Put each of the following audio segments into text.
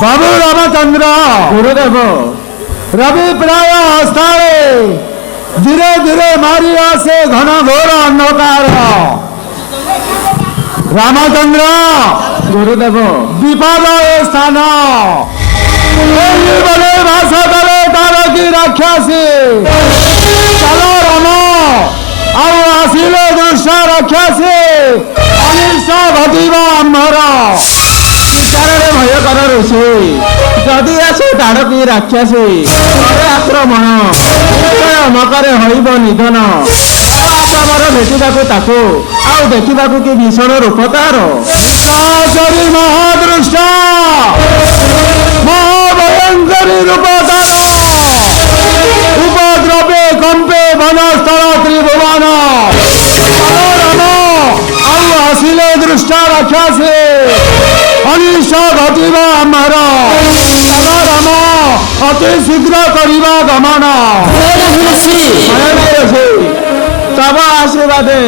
बाबू रामचंद्र गुरुदेव रवि प्राय स्थाने धीरे धीरे मारी आसे घन घोर अंधकार रामचंद्र गुरुदेव विपद स्थान बले भाषा दले तारकी राक्षसी चलो राम आसिले दृश्य राक्षसी अनिष्ट घटिबा आम्भर विचारे भयकर ऋषि जदि आसे तारकी राक्षसी आक्रमण मकरे हईब निधन आसमर भेटिबाकू ताकू आउ देखिबाकू कि भीषण रूप तार महादृष्ट महाभयंकरी रूप तार उपद्रवे कंपे वनस्थल त्रिभुवन आउ आसिले दृष्ट राक्षसी अनिष्ट घटिबा आम्भर राम अति शीघ्र करिबा गमन तब आशीर्वादे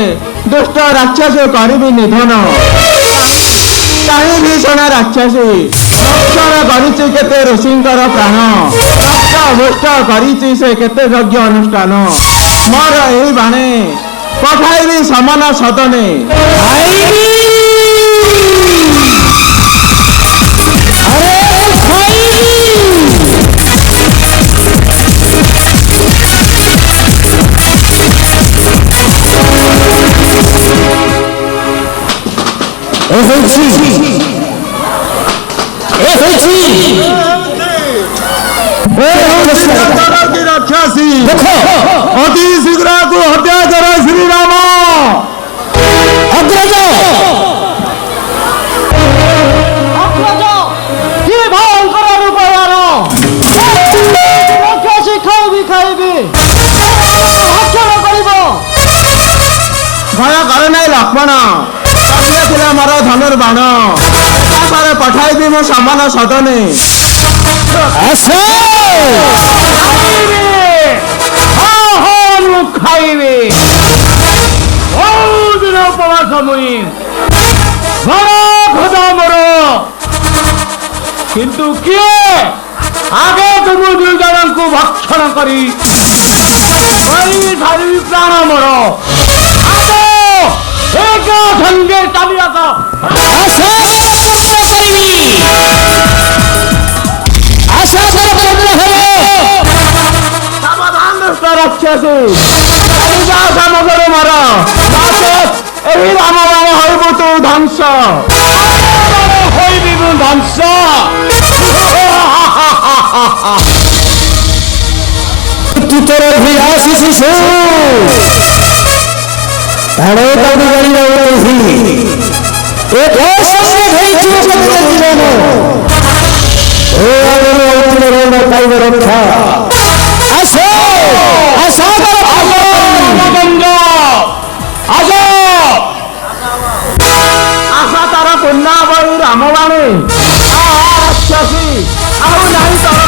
दुष्ट राक्षस करिबी निधन कहीं भीषण राक्षसी रक्षण करिछि केते ऋषिंकर प्राण नष्ट भुष्ट करिछि से केते यज्ञ अनुष्ठान मोर एही बाणे पठाइबी समान सदने राक्षसी अति शीघ्र को हत्या कर श्री राम अग्रज कि भयंकर रूप यार राक्षसी खाइबी खाइबी हत्या करिब भय करे नहीं लक्ष्मण मोर धनुर्बाण पठाइबी मो समान सदने खाइबी बहुत दिन उपवास मुई मोर किंतु किए आगे तुम दुई जन को भक्षण करी छाड़ी प्राण मोर एक संगे चली सावधान राक्षसी मगर मार यही राम बाण हईबु तू ध्वंस हईबी ध्वंस ଏ ଘୋଷରେ ହେଇଛୁ କେତେ ଜୀବନ ଏ ଆମର ଅତିରେ ନ ପାଇବ ରକ୍ଷା ଆସ ଆସ ରାମଚନ୍ଦ୍ର ଆସ ଆଶା ତାର କନ୍ୟା ବହି ରାମବାଣୀ ରାକ୍ଷସୀ ଆଉ ନାହିଁ ତର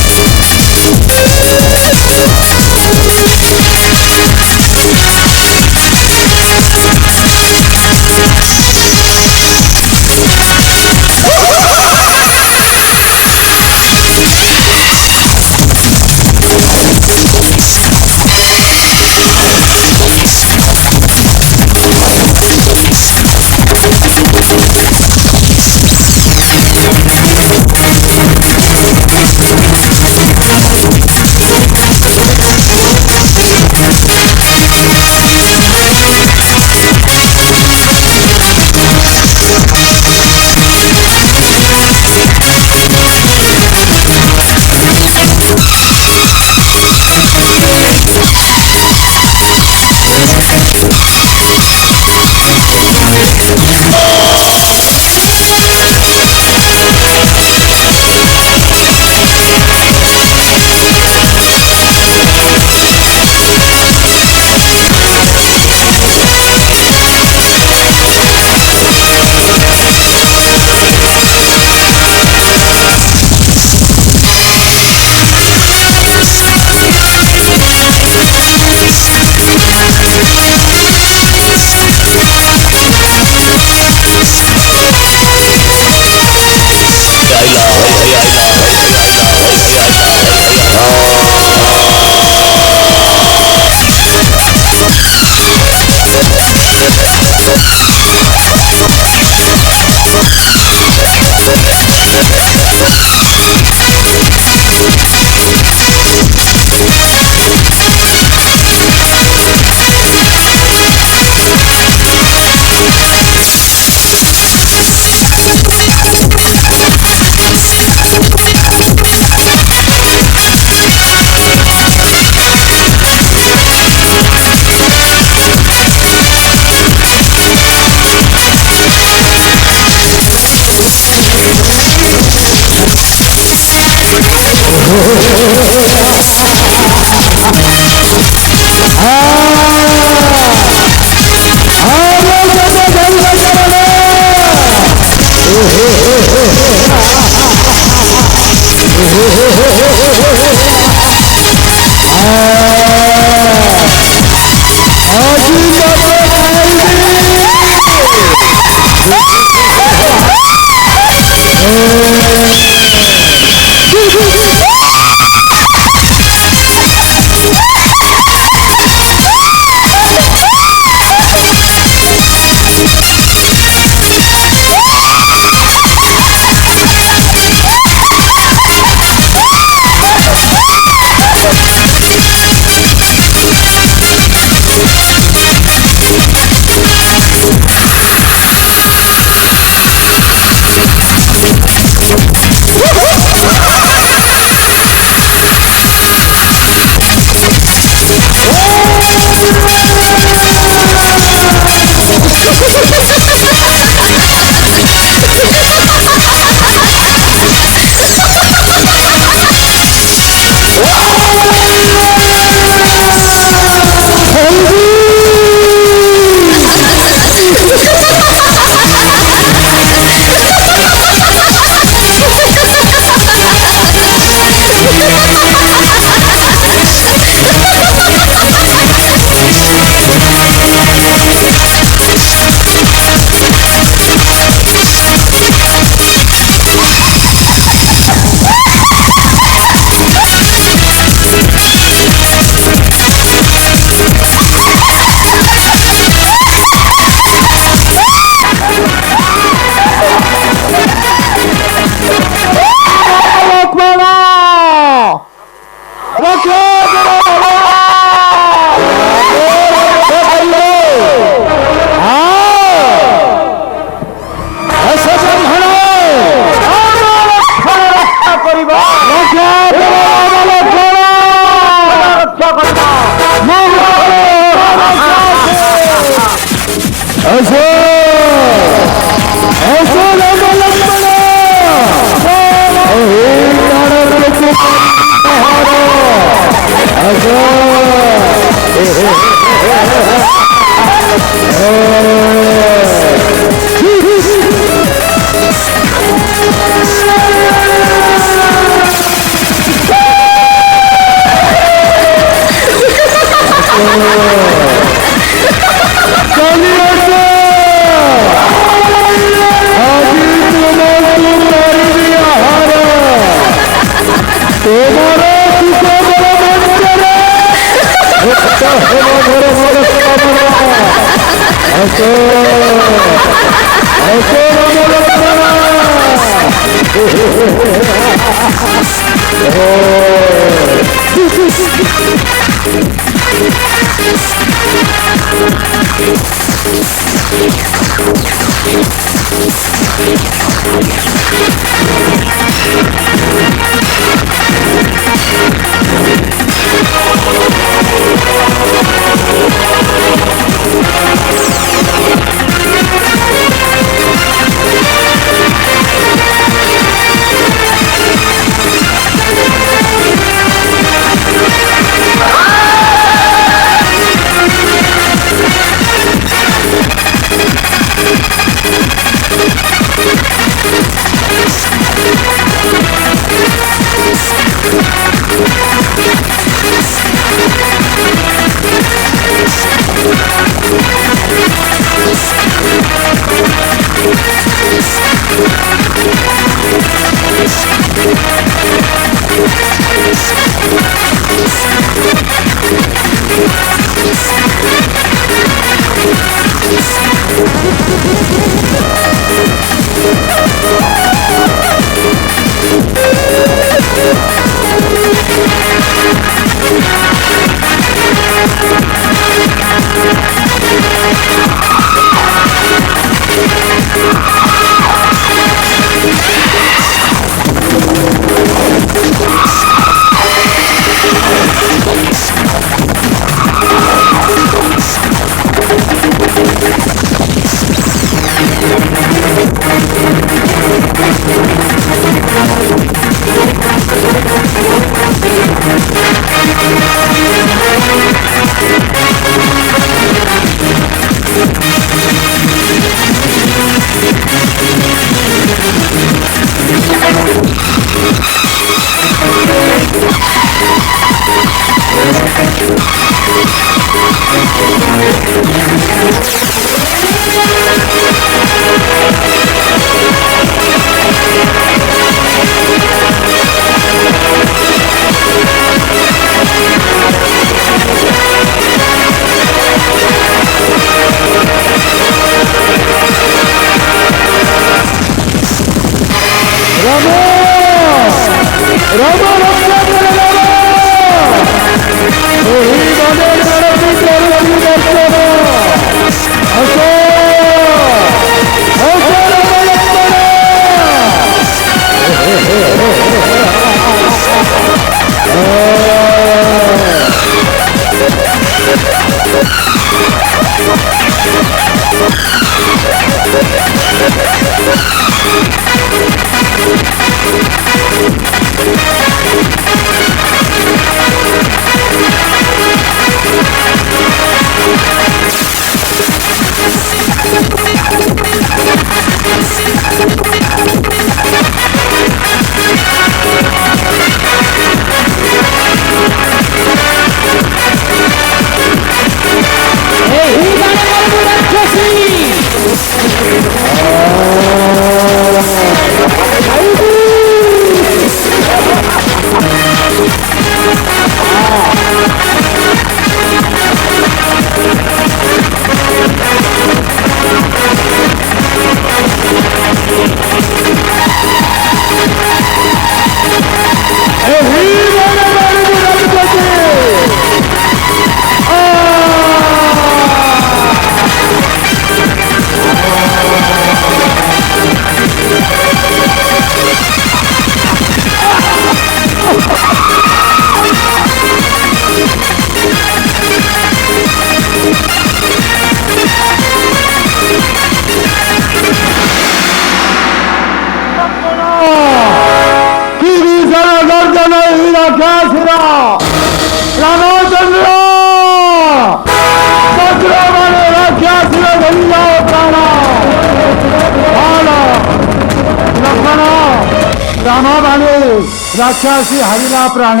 ରାକ୍ଷାସୀ ହାରିଲା ପ୍ରାଣ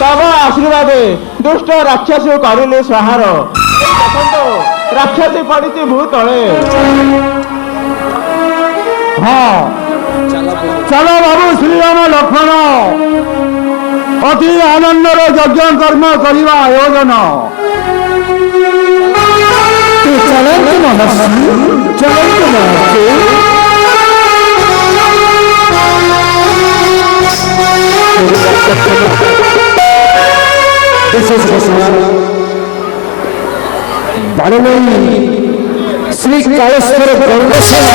ତବ ଆଶୀର୍ବାଦେ ଦୁଷ୍ଟ ରାକ୍ଷସ କରିଲେ ସଂହାର। ଦେଖନ୍ତୁ ରାକ୍ଷସୀ ପଡ଼ିଛି ଭୂ ତଳେ। ହଁ ଚାଲ ବାବୁ ଶ୍ରୀରାମ ଲକ୍ଷ୍ମଣ ଅତି ଆନନ୍ଦର ଯଜ୍ଞ କର୍ମ କରିବା ଆୟୋଜନ। ଚଳନ୍ତୁ ମହର୍ଷି ଚଳନ୍ତୁ ମହର୍ଷି। ବାଣମୟୀ ଶ୍ରୀ କାଳେଶ୍ୱର ଗଙ୍ଗେଶ୍ୱର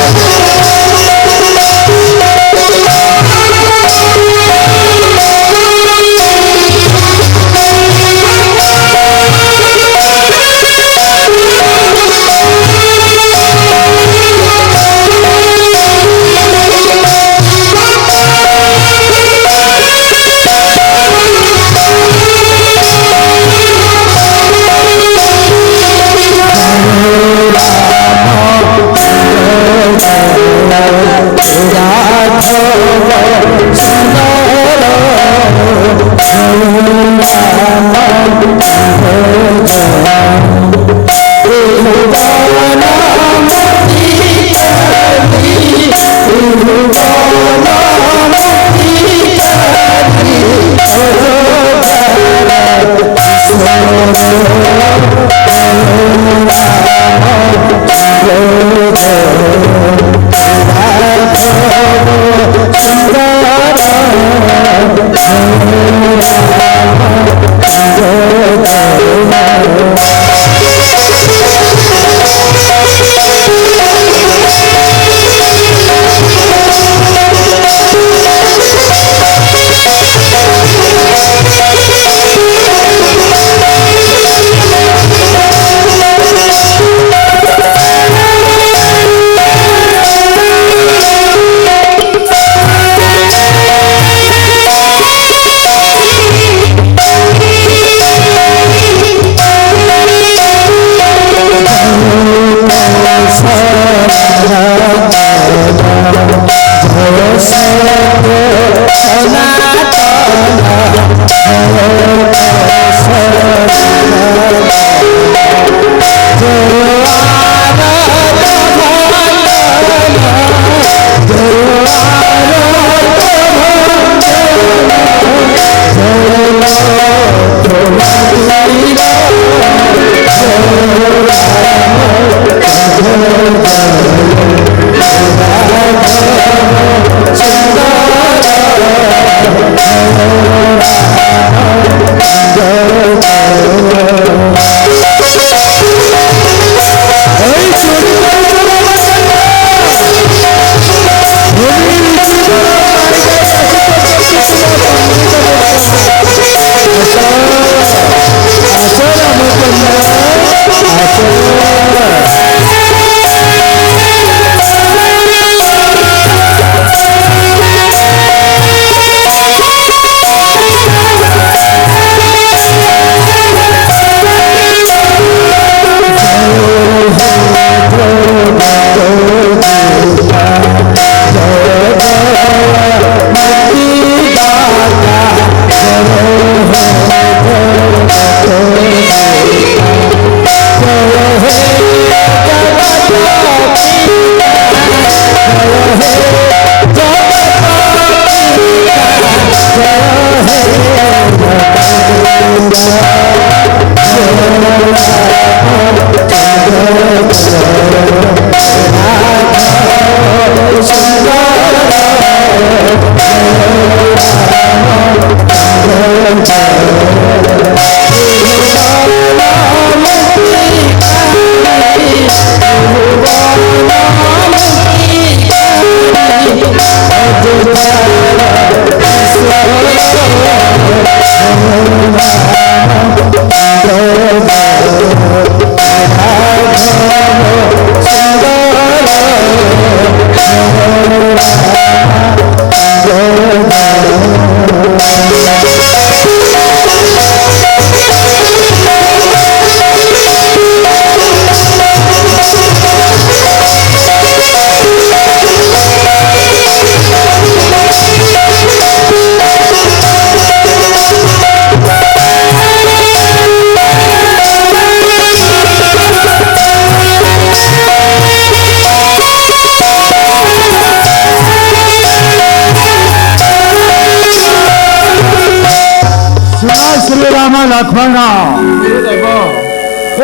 श्रीराम लक्ष्मण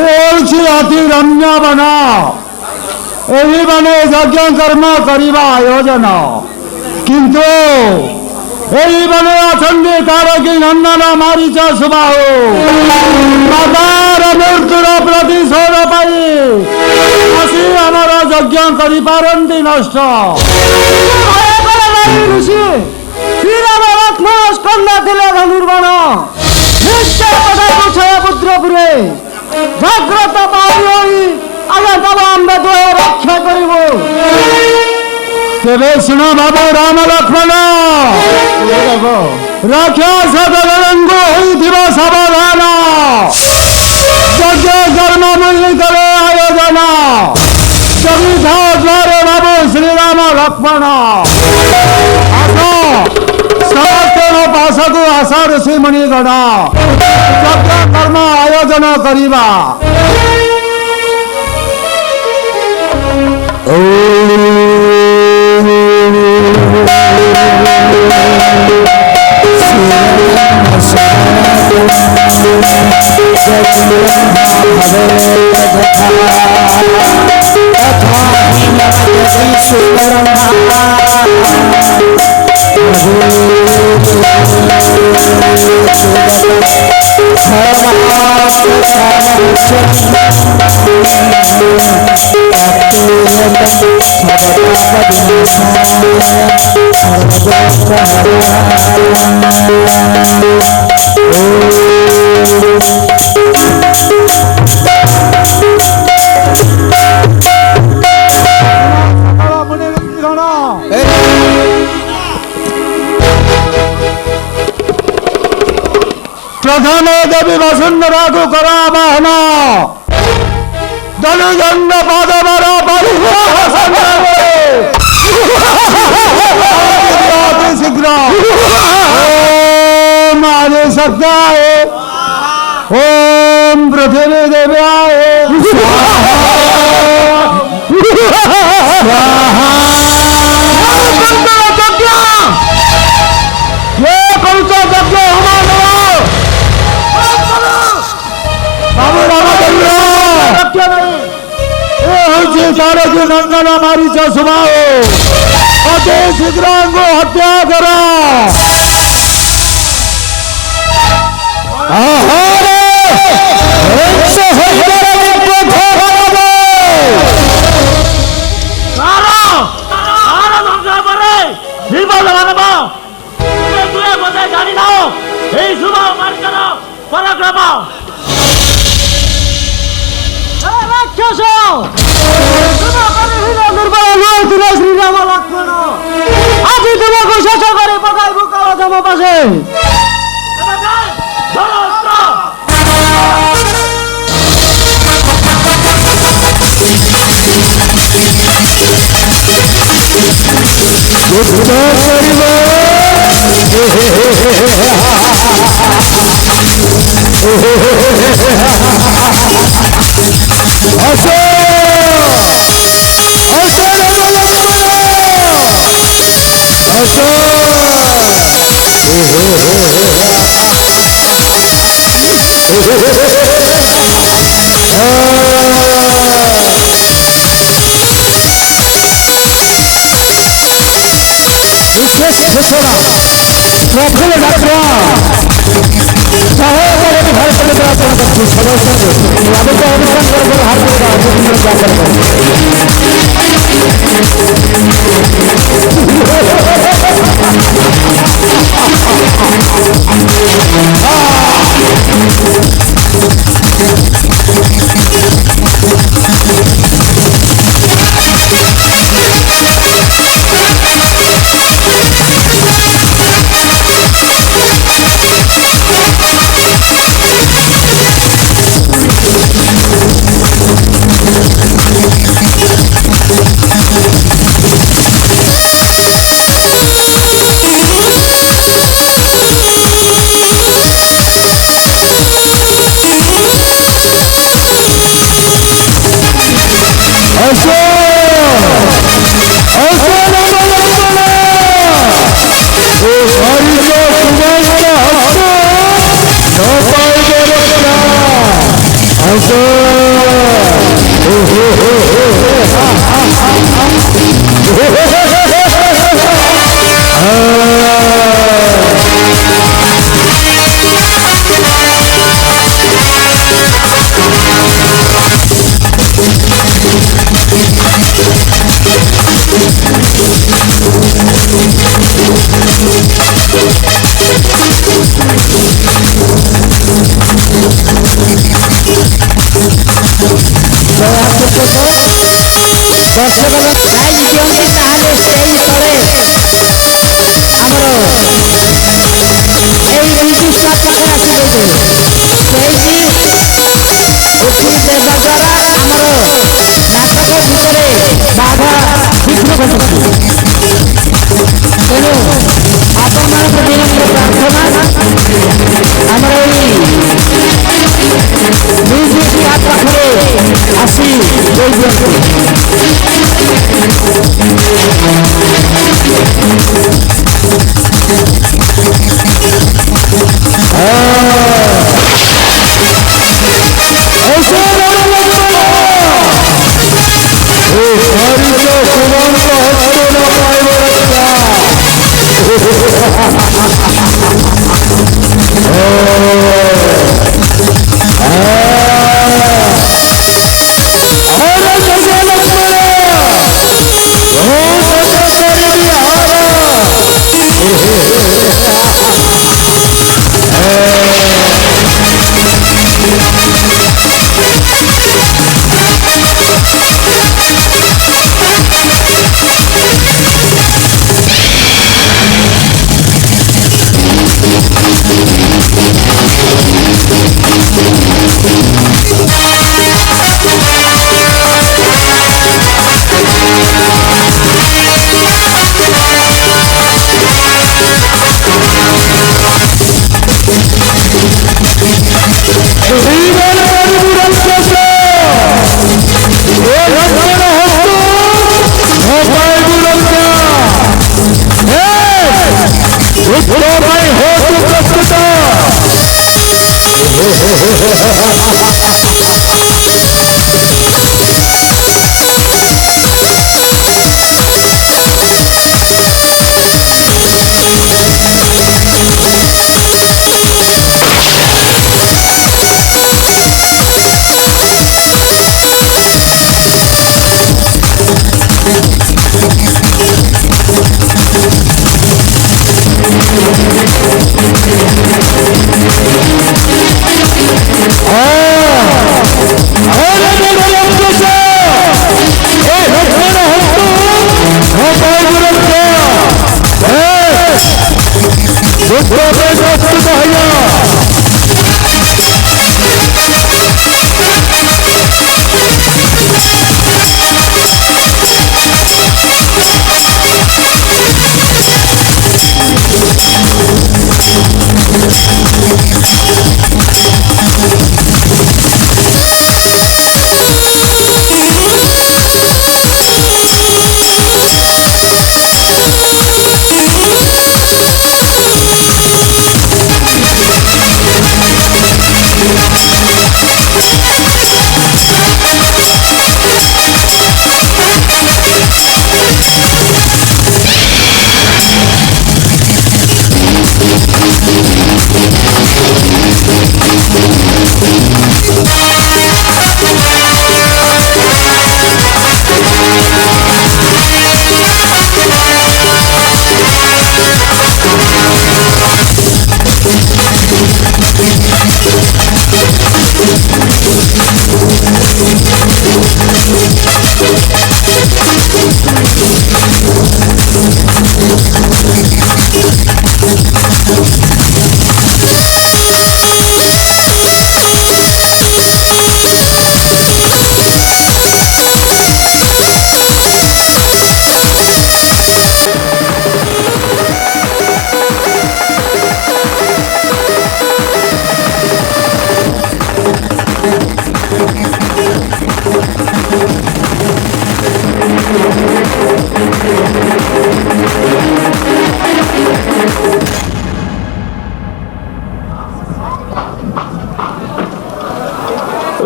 ओळखी अति रम्य बन यही बने यज्ञ कर्म करवा आयोजन किंतु यही बने अछंदी तारकी नंदन मारीच सुबाहु मातार मृत्युर प्रतिशोध पाई आसी आमर यज्ञ करि पारंती नष्ट ऋषि श्रीराम लक्ष्मण स्कंद दिले धनुर्बाण निश्चय पदार्थ छायापुत्रपुरे जाग्रत पाई आगे तब आम्बे द्वय रक्षा करिबो तेरे सुन बाबू राम लक्ष्मण राक्षस दलरंगो होइथिबा सावधान यज्ञ कर्म मुनि करे आयोजन सविधा द्वारे बाबू श्रीराम लक्ष्मण आस समस्त पासकु आशा ऋषि मुनिगण यज्ञ कर्म आयोजन करिबा प्रधान देवी वसुंधरा को करा आवाहन धनुजंड पादवर शीघ्र ओम आदि सत्याय ओम पृथ्वी देव्याय तारकी नंदन मारीच सुबाहु अति शीघ्र हत्या कर श्रीराम लक्ष्मण आज तुम्हें शेष करे पकाइबू काल जम पासे ঘোষণা প্রফুল্ল যাত্রা সহকারে ভারতের সদস্য আমাকে অনুষ্ঠান করে হার করে দেওয়া বিভিন্ন ব্যাপার দর্শক প্রাইজ দিଅନ୍ତି তাহলে সেই তଳେ ଆମର এই ନିର୍ଦ୍ଦିଷ୍ଟ ପାଖରେ ଆସି ଦେଇଦେବେ ସେଇଠି ଉଠି ଦେବା ଦ୍ୱାରା ଆମର ନାଟକ ଭିତରେ ବାଧା ବିଘ୍ନ ଘଟୁଛି ତେଣୁ ଆପଣମାନଙ୍କ ବିନମ୍ର ପ୍ରାର୍ଥନା ଆମର ଏଇ ନିର୍ଦ୍ଦିଷ୍ଟ ପାଖରେ ଆସି ଦେଇଦିଅନ୍ତୁ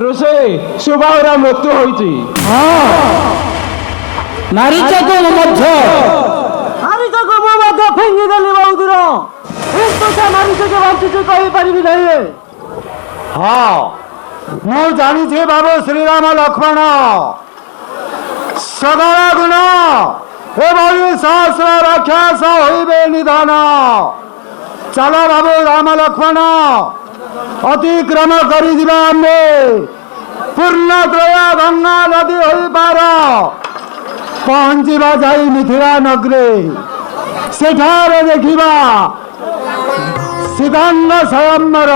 ଋଷି ସୁବାହୁର ମୃତ୍ୟୁ ହୋଇଛି। ନାରୀଚକୁ ମଧ୍ୟ ନାରୀଚକୁ ମୁଁ ମଧ୍ୟ ଫିଙ୍ଗିଦେଲି ବହୁତ ଦୂର, କିନ୍ତୁ ସେ ନାରୀଚକୁ ବଞ୍ଚିଛି କହିପାରିବି ନାହିଁ। ହଁ, ମୁଁ ଜାଣିଛି ବାବୁ ଶ୍ରୀରାମ ଲକ୍ଷ୍ମଣ ସଦର ଗୁଣ ଏଭଳି ସହସ୍ର ରାକ୍ଷସ ହୋଇବେ ନିଧନ। ଚାଲ ବାବୁ ରାମ ଲକ୍ଷ୍ମଣ ଅତିକ୍ରମ କରିଯିବା ଆମେ ପୂର୍ଣ୍ଣତ୍ରୟ ଗଙ୍ଗା ନଦୀ ହୋଇପାର ପହଞ୍ଚିବା ଯାଇ ମିଥିଳା ନଗରେ। ସେଠାରେ ଦେଖିବା ସିଦ୍ଧାନ୍ତ ସ୍ୱୟଂବର।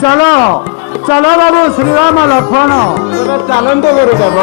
ଚାଲ ଚାଲ ବାବୁ ଶ୍ରୀରାମ ଲକ୍ଷ୍ମଣ। ଚାଲନ୍ତୁ ଗୁରୁଦେବ।